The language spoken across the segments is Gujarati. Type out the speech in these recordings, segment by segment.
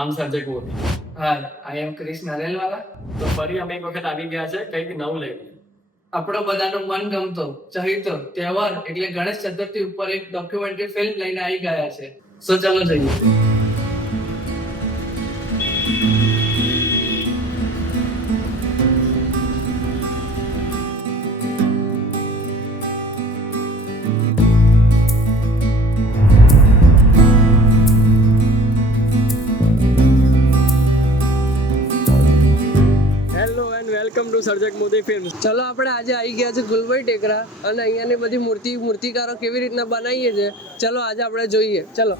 આમ સર્જક મોદી. હા, આઈ એમ ક્રિશ નારેલવાલા. તો ફરી અમે એક વખત આવી ગયા છે કંઈક નવું લઈને. આપણો બધાનો મનગમતો ચહિતો તહેવાર એટલે ગણેશ ચતુર્થી ઉપર એક ડોક્યુમેન્ટરી ફિલ્મ લઈને આવી ગયા છે. સો ચાલો જઈએ. હેલો એન્ડ વેલકમ ટુ સર્જક મોદી ફિલ્મ્સ. ચલો આપણે આજે આવી ગયા છે ગુલભાઈ ટેકરા અને અહીંયાની બધી મૂર્તિકારો કેવી રીતના બનાવીએ છે. ચલો આજે આપણે જોઈએ. ચલો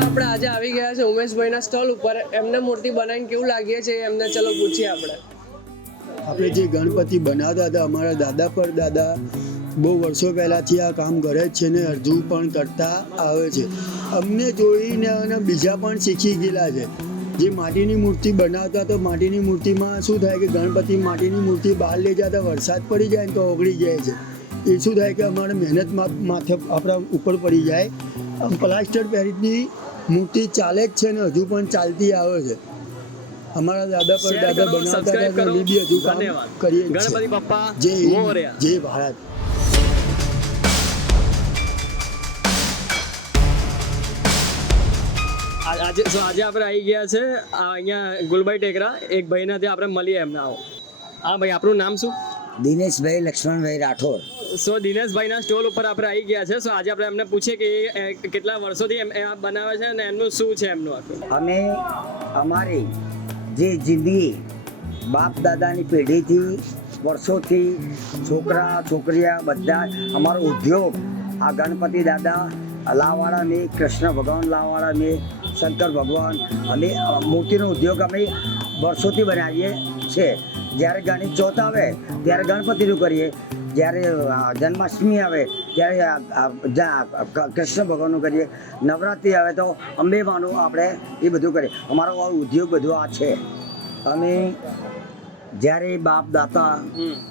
આપણે આજે આવી ગયા છે ઉમેશભાઈના સ્ટોલ ઉપર. એમને મૂર્તિ બનાવીને કેવું લાગે છે એમને ચલો પૂછીએ આપણે. આપણે જે ગણપતિ બનાવતા હતા અમારા દાદા પર દાદા બહુ વર્ષો પહેલાંથી આ કામ કરે જ છે ને હજુ પણ કરતા આવે છે. અમને જોઈને અને બીજા પણ શીખી ગયેલા છે. જે માટીની મૂર્તિ બનાવતા તો માટીની મૂર્તિમાં શું થાય કે ગણપતિ માટીની મૂર્તિ બહાર લઈ જતા વરસાદ પડી જાય ને તો ઓગળી જાય છે. એ શું થાય કે અમારે મહેનત માથે આપણા ઉપર પડી જાય. આમ પ્લાસ્ટર પેરિસની મૂર્તિ ચાલે જ છે ને હજુ પણ ચાલતી આવે છે. અમારા દાદા પર દાદા બનાવતા હતા બી હજુ કામ કરીએ ગણપતિ બાપ્પા જય ભારત. આજે આપણે આવી ગયા છે અહીંયા ગુલભાઈ ટેકરા. એક ભાઈના ત્યાં આપણે મળીએ એમને. આવો. હા ભાઈ, આપણું નામ શું? દિનેશભાઈ લક્ષ્મણભાઈ રાઠોડ. સો દિનેશભાઈના સ્ટોલ ઉપર આપણે આવી ગયા છે. સો આજે આપણે એમને પૂછીએ કે એ કેટલા વર્ષોથી આ બનાવે છે અને એમનું શું છે એમનું આખું. અમે અમારી જે જિંદગી બાપ દાદાની પેઢીથી વર્ષોથી છોકરા છોકરીયા બધા અમારો ઉદ્યોગ આ ગણપતિ દાદા લાવવાળા મેં, કૃષ્ણ ભગવાન લાવવાળા મેં, શંકર ભગવાન અમે મૂર્તિનો ઉદ્યોગ અમે વર્ષોથી બનાવીએ છીએ. જ્યારે ગણેશ ચોથ આવે ત્યારે ગણપતિનું કરીએ, જ્યારે જન્માષ્ટમી આવે ત્યારે કૃષ્ણ ભગવાનનું કરીએ, નવરાત્રિ આવે તો અંબે માનું આપણે એ બધું કરીએ. અમારો ઉદ્યોગ બધું આ છે. અમે જ્યારે બાપ દાતા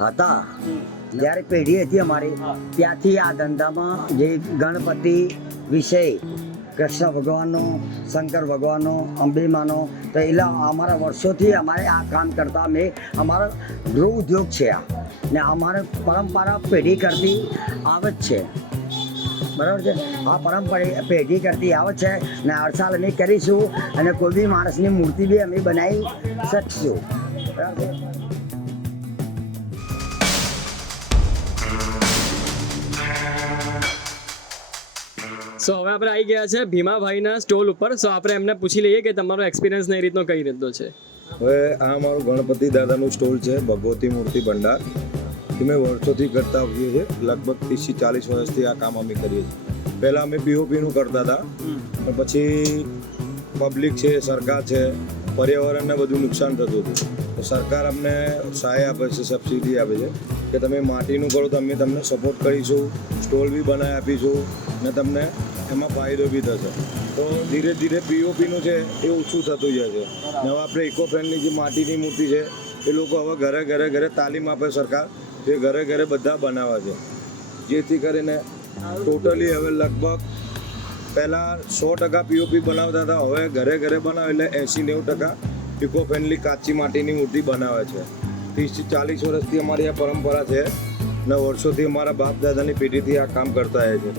હતા જ્યારે પેઢી હતી અમારી ત્યાંથી આ ધંધામાં જે ગણપતિ વિષય કૃષ્ણ ભગવાનનો, શંકર ભગવાનનો, અંબેમાનો તો એટલે અમારા વર્ષોથી અમારે આ કામ કરતા અમે અમારો ગૃહ ઉદ્યોગ છે આ ને અમારે પરંપરા પેઢી કરતી આવે જ છે. બરાબર છે. આ પરંપરા પેઢી કરતી આવે છે ને હર સાલ અમે કરીશું અને કોઈ બી માણસની મૂર્તિ બી અમે બનાવી શકીશું. બરાબર છે. સો હવે આપણે આવી ગયા છે ભીમાભાઈના સ્ટોલ ઉપર. સો આપણે એમને પૂછી લઈએ કે તમારો એક્સપિરિયન્સ એ રીતનો કઈ રીતનો છે. હવે આ અમારું ગણપતિ દાદાનું સ્ટોલ છે ભગવતી મૂર્તિ ભંડાર. અમે વર્ષોથી કરતા હોઈએ છીએ. લગભગ 30 થી 40 વર્ષથી આ કામ અમે કરીએ છીએ. પહેલાં અમે પીઓપીનું કરતા હતા પણ પછી પબ્લિક છે, સરકાર છે, પર્યાવરણને બધું નુકસાન થતું હતું તો સરકાર અમને સહાય આપે છે, સબસિડી આપે છે કે તમે માટીનું કરો તો અમે તમને સપોર્ટ કરીશું, સ્ટોલ બી બનાવી આપીશું ને તમને એમાં ફાયદો બી થશે. તો ધીરે ધીરે પીઓપીનું છે એ ઓછું થતું જાય છે. ને હવે આપણે ઇકો ફ્રેન્ડલી જે માટીની મૂર્તિ છે એ લોકો હવે ઘરે તાલીમ આપે સરકાર, જે ઘરે બધા બનાવે છે. જેથી કરીને ટોટલી હવે લગભગ પહેલાં 100% પીઓપી બનાવતા હતા, હવે ઘરે બનાવે એટલે 80-90% ઇકો ફ્રેન્ડલી કાચી માટીની મૂર્તિ બનાવે છે. 30 થી 40 વર્ષથી અમારી આ પરંપરા છે ને વર્ષોથી અમારા બાપ દાદાની પેઢીથી આ કામ કરતા આવે છે.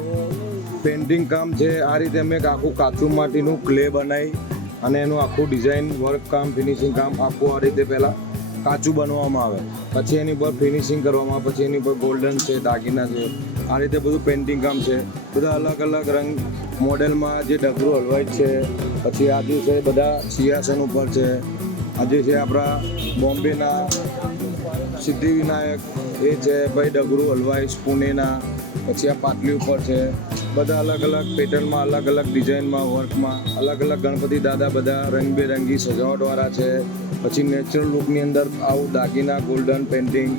પેઇન્ટિંગ કામ છે આ રીતે અમે આખું કાચું માટીનું ક્લે બનાવી અને એનું આખું ડિઝાઇન વર્ક કામ, ફિનિશિંગ કામ આખું આ રીતે પહેલાં કાચું બનવામાં આવે, પછી એની પર ફિનિશિંગ કરવામાં આવે, પછી એની પર ગોલ્ડન છે, દાગીના છે, આ રીતે બધું પેઇન્ટિંગ કામ છે. બધા અલગ અલગ રંગ મોડેલમાં જે ડગરું હલવાઈ છે, પછી આ જે છે બધા સિંહાસન ઉપર છે, આજે છે આપણા બોમ્બેના સિદ્ધિવિનાયક એ છે ભાઈ ડગરું હલવાઈ પુણેના, પછી આ પાટલી ઉપર છે. બધા અલગ અલગ પેટર્નમાં, અલગ અલગ ડિઝાઇનમાં, વર્કમાં અલગ અલગ ગણપતિ દાદા બધા રંગબેરંગી સજાવટવાળા છે. પછી નેચરલ લુકની અંદર આવું દાગીના, ગોલ્ડન પેઇન્ટિંગ,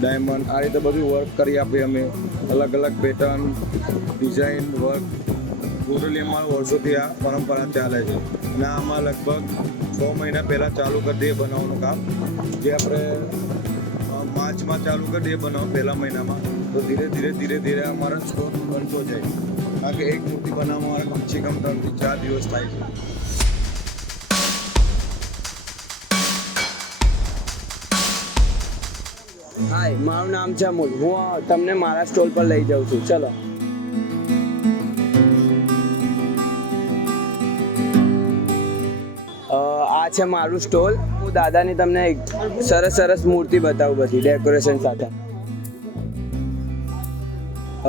ડાયમંડ આ રીતે બધું વર્ક કરી આપીએ અમે. અલગ અલગ પેટર્ન, ડિઝાઇન, વર્ક ટોટલી અમારા વર્ષોથી આ પરંપરા ચાલે છે. અને આમાં લગભગ 6 મહિના પહેલાં ચાલુ કરી દઈએ બનાવવાનું કામ. જે આપણે માર્ચમાં ચાલુ કરી દઈએ બનાવવાનું પહેલા મહિનામાં, તો ધીરે ધીરે અમારો સ્ટોક બનતો જાય. કારણ કે એક મૂર્તિ બનાવવામાં મારે કમસે કમ 3 થી 4 દિવસ થાય છે. હાય, મારું નામ છે અમૂલ. હું તમને મારા સ્ટોલ પર લઈ જાઉં છું. ચલો. આ છે મારું સ્ટોલ. હું દાદાની તમને એક સરસ સરસ મૂર્તિ બતાવું, બધી ડેકોરેશન સાથે.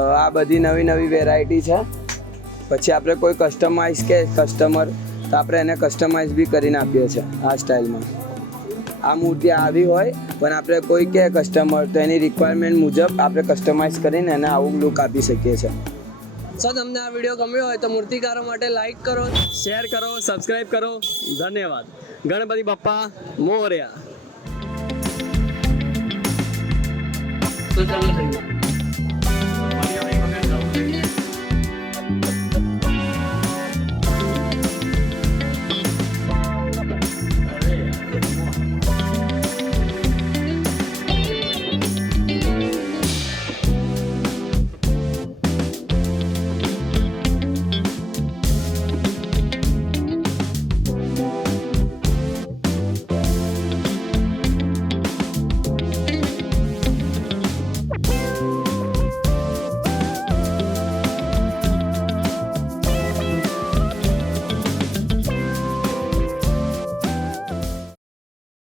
આ બધી નવી નવી વેરાયટી છે. પછી આપણે કોઈ કસ્ટમાઇઝ કે કસ્ટમર, તો આપણે એને કસ્ટમાઇઝ બી કરીને આપીએ છીએ આ સ્ટાઇલમાં. આ મૂર્તિ આવી હોય પણ આપણે કોઈ કે કસ્ટમર, તો એની રિક્વાયરમેન્ટ મુજબ આપણે કસ્ટમાઇઝ કરીને એને આવું લુક આપી શકીએ છીએ. સો તમને આ વિડીયો ગમ્યો હોય તો મૂર્તિકારો માટે લાઈક કરો. શેર કરો, સબસ્ક્રાઇબ કરો. ધન્યવાદ. ગણપતિ બાપ્પા મોરયા. તો ચાલો જઈએ.